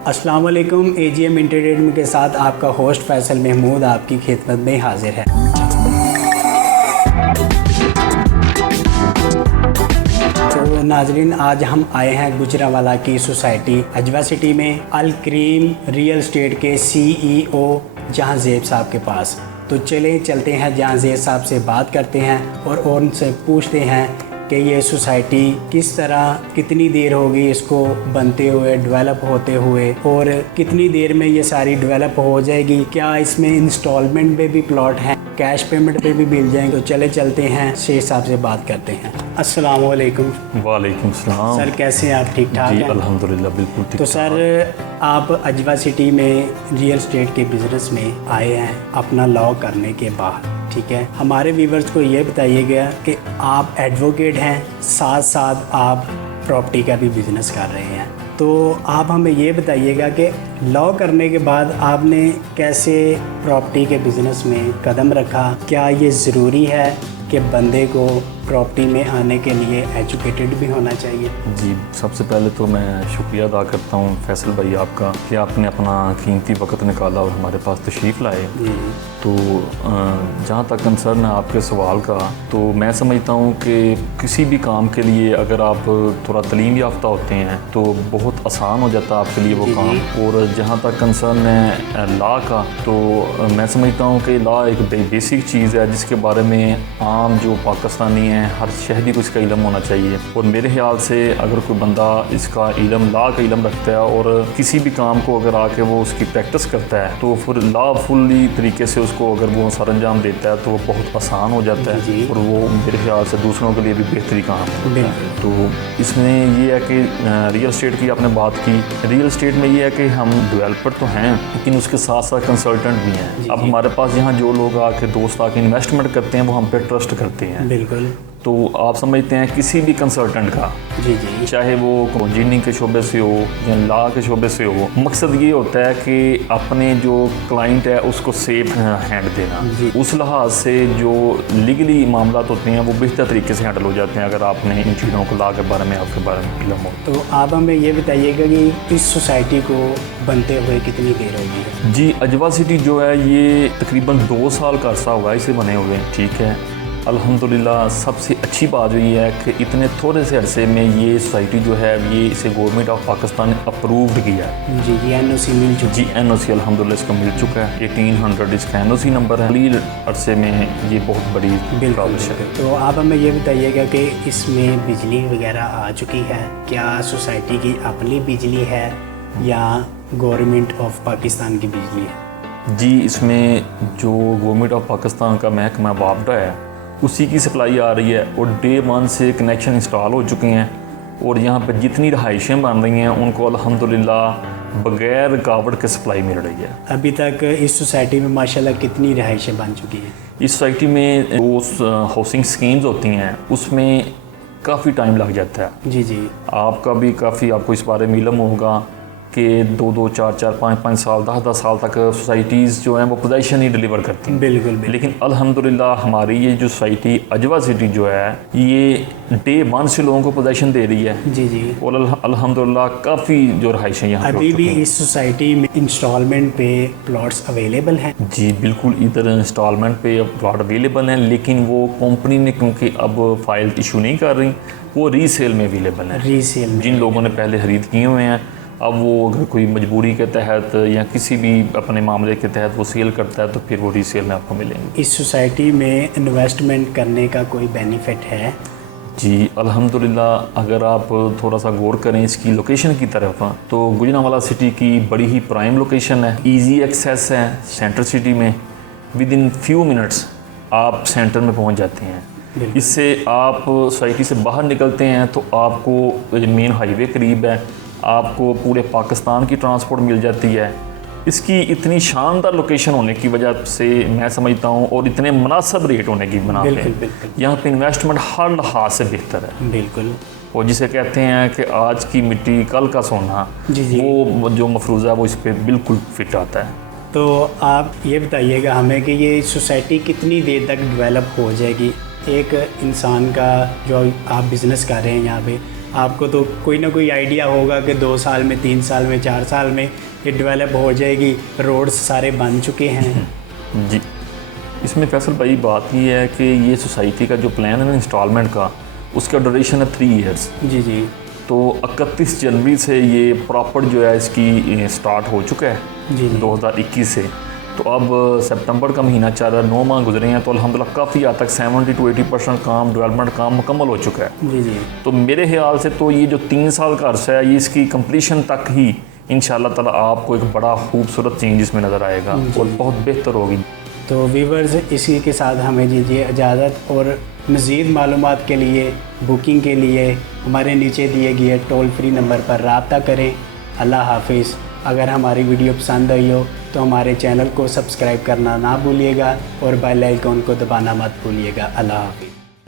अस्सलाम वालेकुम। AGM entertainment के साथ आपका होस्ट फैसल महमूद आपकी खिदमत में हाजिर है। तो नाजरीन, आज हम आए हैं गुजरांवाला की सोसाइटी अजवा सिटी में अल करीम रियल एस्टेट के CEO जहांज़ेब साहब के पास। तो चलते हैं जहांज़ेब साहब से बात करते हैं और उनसे पूछते हैं कि ये सोसाइटी किस तरह, कितनी देर होगी इसको बनते हुए, डेवलप होते हुए, और कितनी देर में ये सारी डेवलप हो जाएगी। क्या इसमें इंस्टॉलमेंट पे भी प्लॉट हैं, कैश पेमेंट पे भी मिल जाएंगे। तो चलते हैं शेख साहब से बात करते हैं। अस्सलाम वालेकुम। वालेकुम सलाम। सर कैसे हैं आप? ठीक ठाक जी हैं? अल्हम्दुलिल्लाह बिल्कुल ठीक। तो सर आप अजवा सिटी में रियल एस्टेट के बिज़नेस में आए हैं अपना लॉ करने के बाद, ठीक है। हमारे व्यूवर्स को ये बताइएगा कि आप एडवोकेट हैं, साथ साथ आप प्रॉपर्टी का भी बिज़नेस कर रहे हैं। तो आप हमें ये बताइएगा कि लॉ करने के बाद आपने कैसे प्रॉपर्टी के बिज़नेस में कदम रखा। क्या ये ज़रूरी है कि बंदे को प्रॉपर्टी में आने के लिए एजुकेटेड भी होना चाहिए? जी, सबसे पहले तो मैं शुक्रिया अदा करता हूँ फैसल भाई आपका कि आपने अपना कीमती वक्त निकाला और हमारे पास तशरीफ़ लाए। तो जहाँ तक कंसर्न है आपके सवाल का, तो मैं समझता हूँ कि किसी भी काम के लिए अगर आप थोड़ा तलीम याफ्ता होते हैं तो बहुत आसान हो जाता है आपके लिए वो काम। और जहाँ तक कंसर्न है लॉ का, तो मैं समझता हूँ कि लॉ एक बेसिक चीज़ है जिसके बारे में आम जो पाकिस्तानी हैं, हर शहरी को इसका इल्म होना चाहिए। और मेरे ख्याल से अगर कोई बंदा इसका इल्म, लॉ का इल्म रखता है और किसी भी काम को अगर आके वो उसकी प्रैक्टिस करता है तो फिर लॉफुली तरीके से उसको अगर वो सर अंजाम देता है तो वो बहुत आसान हो जाता है और वो मेरे ख्याल से दूसरों के लिए भी बेहतरी काम है। तो इसमें ये है कि रियल एस्टेट की आपने बात की। रियल एस्टेट में ये है कि हम डेवलपर तो हैं लेकिन उसके साथ साथ कंसल्टेंट भी हैं। अब हमारे पास यहाँ जो लोग आके दोस्त आके इन्वेस्टमेंट करते हैं वो हम पे ट्रस्ट करते हैं। बिल्कुल। तो आप समझते हैं किसी भी कंसल्टेंट का, चाहे वो इंजीनियरिंग के शोबे से हो या लॉ के शोबे से हो, मकसद ये होता है कि अपने जो क्लाइंट है उसको सेफ हैंड देना। उस लिहाज से जो लीगली मामला होते हैं वो बेहतर तरीके से हैंडल हो जाते हैं अगर आपने इन चीज़ों को लॉ के बारे में, आपके बारे में इल्म हो। तो आप हमें ये बताइएगा कि इस सोसाइटी को बनते हुए कितनी देर होगी? जी, अजवा सिटी जो है ये तकरीबन 2 साल का अर्सा हुआ है इसे बने हुए, ठीक है। अल्हम्दुलिल्लाह सबसे अच्छी बात ये है कि इतने थोड़े से अरसे में ये सोसाइटी जो है ये इसे गवर्नमेंट ऑफ पाकिस्तान ने अप्रूव्ड किया है। जी, NOC मिल चुका है। जी, NOC अल्हम्दुलिल्लाह इसका मिल चुका है। 1800 इसका NOC नंबर है। कलील अरसे में ये बहुत बड़ी प्रॉब्लम है। तो आप हमें ये बताइएगा कि इसमें बिजली वगैरह आ चुकी है? क्या सोसाइटी की अपनी बिजली है या गवर्नमेंट ऑफ पाकिस्तान की बिजली है? जी, इसमें जो गवर्नमेंट ऑफ पाकिस्तान का महकमा वापडा है उसी की सप्लाई आ रही है और डे 1 से कनेक्शन इंस्टॉल हो चुके हैं और यहाँ पर जितनी रहाइशें बन रही हैं उनको अल्हम्दुलिल्लाह बग़ैर रुकावट के सप्लाई मिल रही है। अभी तक इस सोसाइटी में माशाल्लाह कितनी रहाइशें बन चुकी हैं? इस सोसाइटी में जो हाउसिंग स्कीम्स होती हैं उसमें काफ़ी टाइम लग जाता है। जी। आपका भी काफ़ी, आपको इस बारे में इल्म होगा कि 2-2, 4-4, 5-5 साल, 10-10 साल तक सोसाइटीज़ जो हैं वो पोजीशन ही डिलीवर करती हैं। बिल्कुल। लेकिन अल्हम्दुलिल्लाह हमारी ये जो सोसाइटी अजवा सिटी जो है ये डे 1 से लोगों को पोजीशन दे रही है। जी। और अल्हम्दुलिल्लाह काफ़ी जो रहाइशें यहाँ अभी भी इस सोसाइटी में इंस्टॉलमेंट पे प्लॉट्स अवेलेबल हैं? जी बिल्कुल, इधर इंस्टॉलमेंट पे प्लॉट अवेलेबल हैं लेकिन वो कंपनी ने क्योंकि अब फाइल इशू नहीं कर रही, वो रीसेल में अवेलेबल हैं। रीसेल में जिन लोगों ने पहले ख़रीद किए हुए हैं, अब वो अगर कोई मजबूरी के तहत या किसी भी अपने मामले के तहत वो सेल करता है तो फिर वो रीसेल में आपको मिलेंगे। इस सोसाइटी में इन्वेस्टमेंट करने का कोई बेनिफिट है? जी अल्हम्दुलिल्लाह, अगर आप थोड़ा सा गौर करें इसकी लोकेशन की तरफ तो गुजरांवाला सिटी की बड़ी ही प्राइम लोकेशन है, इजी एक्सेस है सेंटर सिटी में। विद इन फ्यू मिनट्स आप सेंटर में पहुंच जाते हैं। इससे आप सोसाइटी से बाहर निकलते हैं तो आपको मेन हाईवे करीब है, आपको पूरे पाकिस्तान की ट्रांसपोर्ट मिल जाती है। इसकी इतनी शानदार लोकेशन होने की वजह से मैं समझता हूँ और इतने मुनासिब रेट होने की बना पे यहाँ पे इन्वेस्टमेंट हर लिहाज से बेहतर है। बिल्कुल। और जिसे कहते हैं कि आज की मिट्टी कल का सोना, वो जो मफरूज़ा वो इस पर बिल्कुल फिट आता है। तो आप ये बताइएगा हमें कि ये सोसाइटी कितनी देर तक डेवलप हो जाएगी? एक इंसान का जो आप बिज़नेस कर रहे हैं यहाँ पे, आपको तो कोई ना कोई आइडिया होगा कि 2 साल में, 3 साल में, 4 साल में ये डेवलप हो जाएगी। रोड्स सारे बन चुके हैं। जी, इसमें फैसल भाई बात ये है कि ये सोसाइटी का जो प्लान है ना इंस्टॉलमेंट का, उसका ड्यूरेशन है 3 इयर्स। जी जी। तो 31 जनवरी से ये प्रॉपर जो है इसकी स्टार्ट हो चुका है जी 2021 से। तो अब सितंबर का महीना चल रहा है, 9 माह गुजरे हैं, तो अल्हम्दुलिल्लाह काफ़ी हद तक 70 to 80% काम, डेवलपमेंट काम मुकम्मल हो चुका है। जी जी। तो मेरे ख्याल से तो ये जो 3 साल का अरसा है, ये इसकी कंप्लीशन तक ही इंशाअल्लाह ताला आपको एक बड़ा खूबसूरत चेंज इसमें नज़र आएगा और बहुत बेहतर होगी। तो व्यूवर्स, इसी के साथ हमें दीजिए इजाज़त, और मज़ीद मालूमात के लिए, बुकिंग के लिए हमारे नीचे दिए गए टोल फ्री नंबर पर रब्ता करें। अल्लाह हाफिज़। अगर हमारी वीडियो पसंद आई हो तो हमारे चैनल को सब्सक्राइब करना ना भूलिएगा और बेल आइकन को दबाना मत भूलिएगा। अल्लाह हाफिज़।